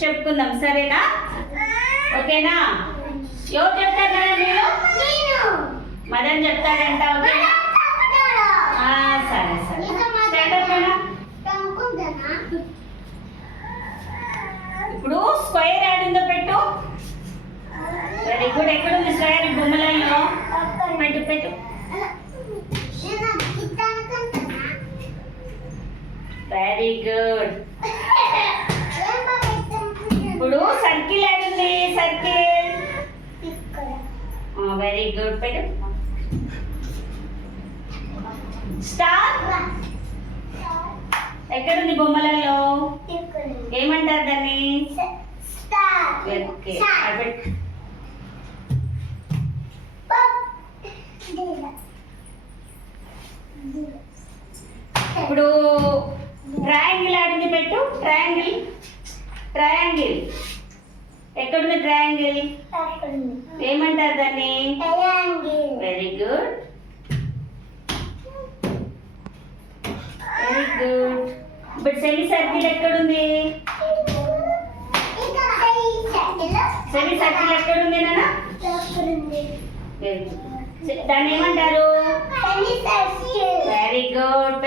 చెప్పుకుందాం, సరేనా? ఓకేనా? ఎవరు చెప్తారు కదా? మీరు మదన్ చెప్తాడంట. ఓకేనా? సరే సరే స్టార్ట్ అయిపోయినా. ఇప్పుడు స్క్వేర్ ఆడిందో పెట్టు. Very good. ఎక్కడుంది స్క్వేర్? బొమ్మలలో పెట్టు పెట్టు. Very good. ఇప్పుడు సర్కిల్ ఆడింది. సర్కిల్. Very good. పెట్టు. స్టార్ ఎక్కడుంది బొమ్మలలో? ఏమంటారు దాన్ని? ఓకే. ఇప్పుడు ట్రయాంగిల్ ఆడింది. పెట్టు. ట్రయాంగిల్. ట్రయాంగిల్ ఎక్కడుంది? ట్రయాంగిల్ ఏమంటారు దాన్ని? Very good. Very good. ఇప్పుడు సెమీ సర్కిల్ ఎక్కడుంది? సెమీ సర్కిల్ ఎక్కడుంది నాన్న? దాన్ని ఏమంటారు? Very good.